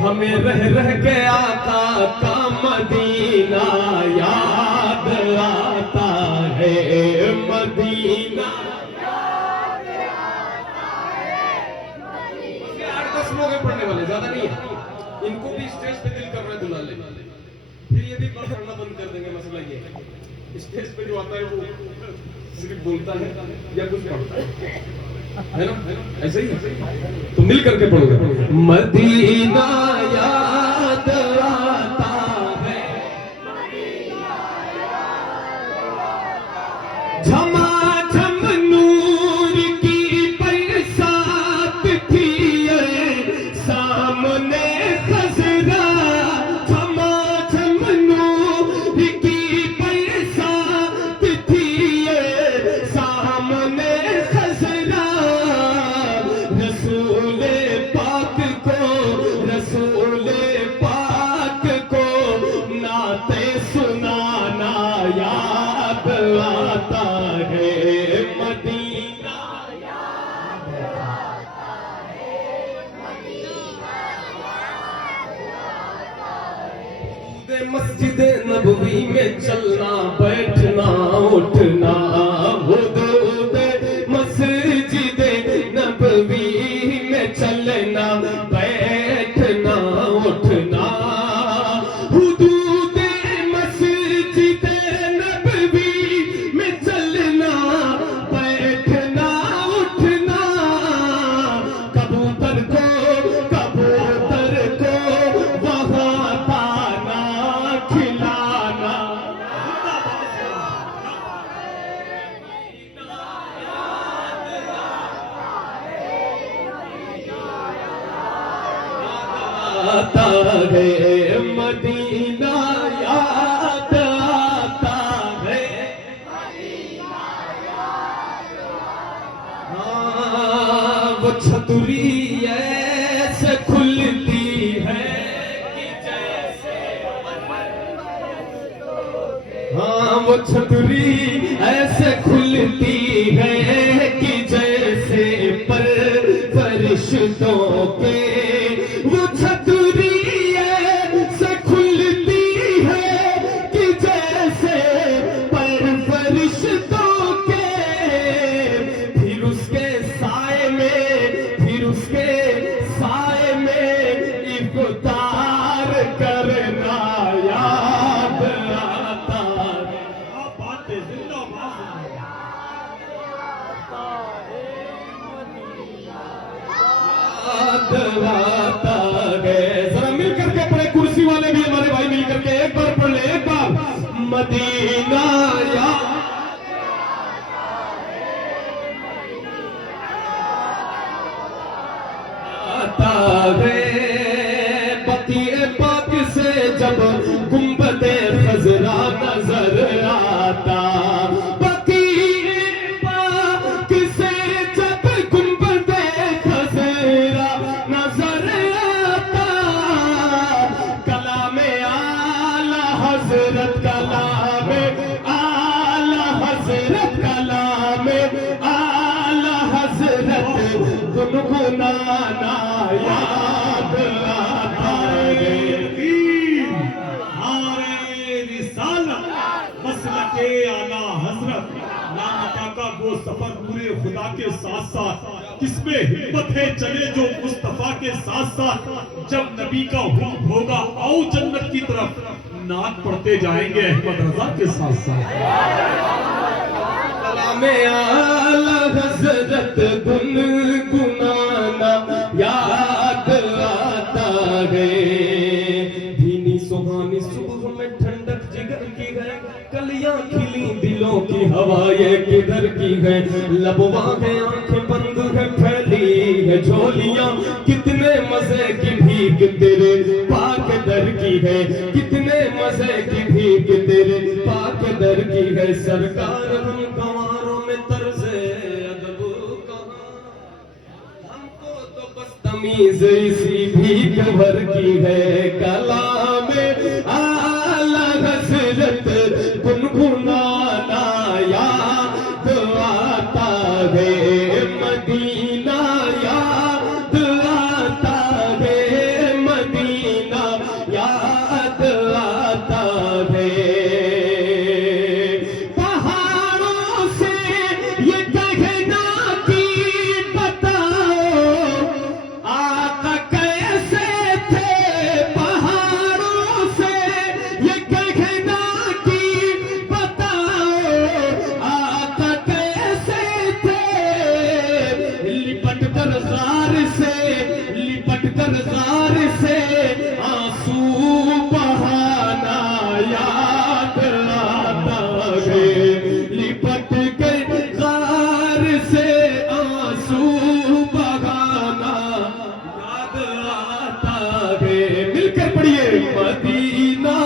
हमें रह रह के आका का मदीना याद आता है, मदीना याद आता है। 8-10 लोग हैं पढ़ने वाले, ज्यादा नहीं है। इनको भी स्टेज पे दिल कर रहा है बुला ले, फिर ये भी पढ़ना बंद कर देंगे। मसला ये है स्टेज पे जो आता है वो सिर्फ बोलता है या कुछ पढ़ता है ना, ऐसे ही। तो मिल करके पढ़ोगे। मदीना याद आता है, झमाझम नूर की बरसात थी सामने खजरा, झमाझम नूर की बरसात थी सामने खजरा। रसूले पाक को नाते सुनाना याद आता है, मदीना याद आता है, मदीना याद आता है। मस्जिद नबवी में चलना बैठना उठना, हुदूद मस्जिद नबवी में चलना बैठना उठना, हुदूद मस्जिद नबवी में चलना बैठना उठना। कबूतर को वहाँ दाना खिलाना। आता है, मदीना याद आता है, मदीना याद आता है। हाँ वो छतरी ऐसे खुलती है कि जैसे, हाँ वो छतरी ऐसे खुलती है कि जैसे फरिश्तों के, वो छतरी ऐसे खुलती है कि जैसे फरिश्तों के। फिर उसके साए में इफ्तार करना याद आता है। आप बात है, जिंदाबाद याद आता है। जरा मिल करके पढ़े, कुर्सी वाले भी हमारे भाई मिल करके एक बार पढ़ ले, एक बार। मदीना याद आता है। बकीए पाक से जब गुंबदे खजरा नजर आता, बकीए पाक से जब गुंबदे खजरा नजर आता, कलामे आला हजरत, कलामे आला हजरत, कलामे आला हजरत गुनगुनाना याद आता है। मसलके आला हजरत नामता का वो सफर पूरे खुदा के साथ साथ, किसमें हिम्मत है चले जो मुस्तफा के साथ साथ। जब नबी का हुक्म होगा आओ जन्नत की तरफ, नात पढ़ते जाएंगे अहमद रजा के साथ साथ। कलामे आला हजरत गुनगुनाना याद आता है। भीनी सुहानी सुबह में ठंडक जिगर की है, कलियां खिली दिलों की हवा ये किधर की है। लबवा है आंखें बंद है फैली है झोलियां, कितने मजे की भीख तेरे पाक दर की है, कितने मजे की भीख तेरे पाक दर की है। सरकार हम गंवारों में तर्ज़े अदब कहाँ, हमको तो बस तमीज इसी भीख भर की है। कलामे आला हजरत गुनगुनाना याद आता है, मदीना याद आता है, मदीना पढ़िए मदीना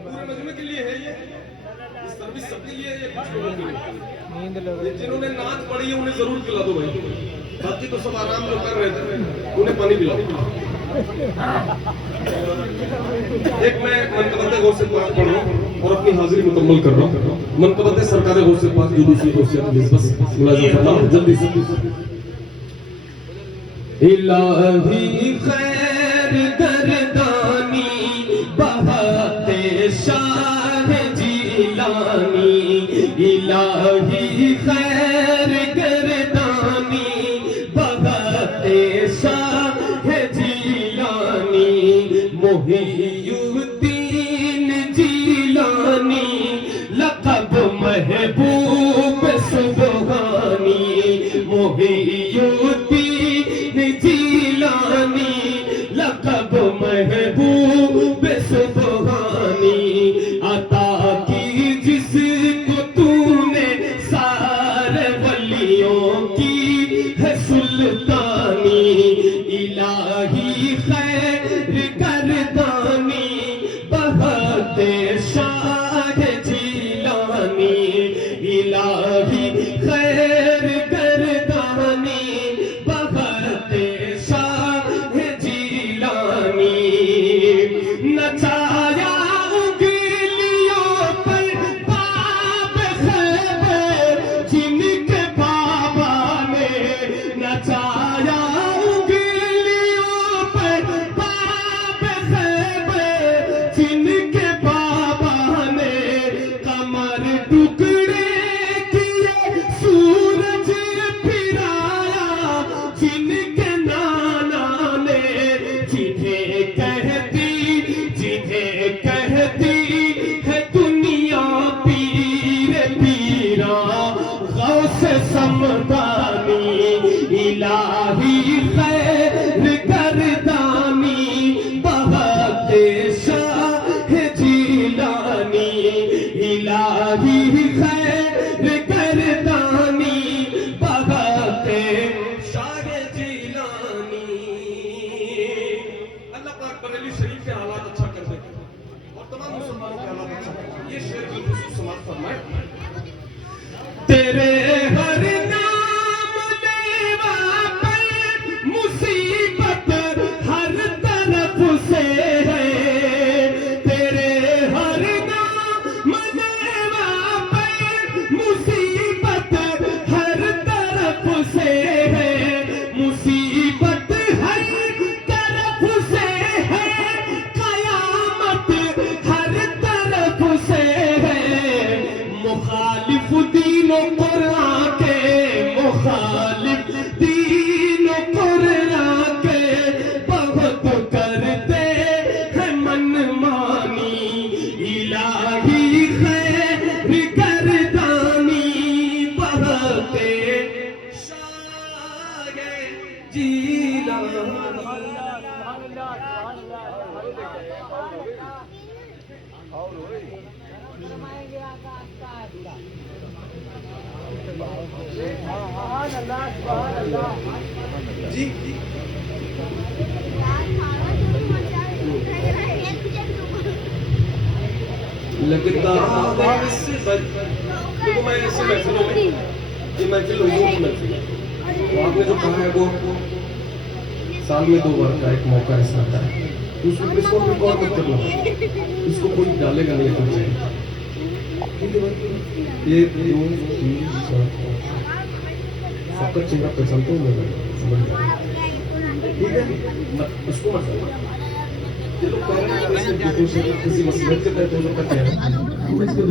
पूरे मजमे के लिए है ये सर्विस सबके लिए है, ये कुछ लोगों के लिए। ये जिन्होंने नाच पढ़ी है उन्हें जरूर पिला दो भाई, बाकी तो सब आराम जो कर रहे थे उन्हें पानी पिलाओ। एक मैं मनकबत गौस पाक पढ़ रहा हूँ और अपनी हाजिरी मुकम्मल कर रहा हूँ। मनकबत सरकार गौस पाक जो दूसरी गौसियत बस मुलाज़ा फरमाओ जल्दी से। इलाही खैर गर्दानी बहाते शाह जीलानी, इलाही खैर गर्दानी बहाते शाह जीलानी, मुहियुद्दीन जीलानी लक़ब महबूब सुबहानी, मुहियुद्दीन जीलानी लक़ब महबूब सुबहानी, अता की जिसको तूने सारे वलियों की है सुल्तानी, इलाही खैर गर्दानी बहाते शाह जीलानी, इलाही खैर गर्दानी बहाते शाह जीलानी, नचाया उंगलियों पर बाब खैबर जिनके बाबा ने, नचाया उंगलियों पर बाब खैबर जिनके बाबा ने, कमर टुकड़े किए सूरज फिराया जिनके नाना ने, जिन्हें कहती है दुनिया पीर पीरा गौस समदानी, इलाही खैर गर्दानी बहाते शाह जीलानी, इलाही खैर गर्दानी बहाते शाह जीलानी। अल्लाह पाक बरेली शरीफ के हालात अच्छा कर दे और तमाम मुसलमानों के हालात अच्छा कर दे। ये शेर बिल्कुल समाप्त फरमाए। तेरे हर नाम लेवा पर मुसीबत हर तरफ से है, तेरे हर नाम लेवा पर मुसीबत हर तरफ से है, मुसीबत हर तरफ से है, कयामत हर तरफ से है, मुखालिफ दीनों कुरान के, मुखालिफ दीनों कुरान के बहुत करते हैं मनमानी, इलाही खैर गर्दानी बहाते शाह जीलानी। जी लगता है इससे देखो मैं ऐसे महफिलों में ये महफिल लोगों की महफिल है, तो आपने जो कहा है वो साल में 2 बार का एक मौका ऐसा आता है, तो उसको इसको रिकॉर्ड मत करना, इसको कोई डालेगा नहीं तो चाहिए। 1 2 3 4 सबका चेहरा पहचानता हूँ मैं, समझ गया ठीक है, मत उसको मत ये लोग कह रहे हैं किसी मसले के तहत हो सकता है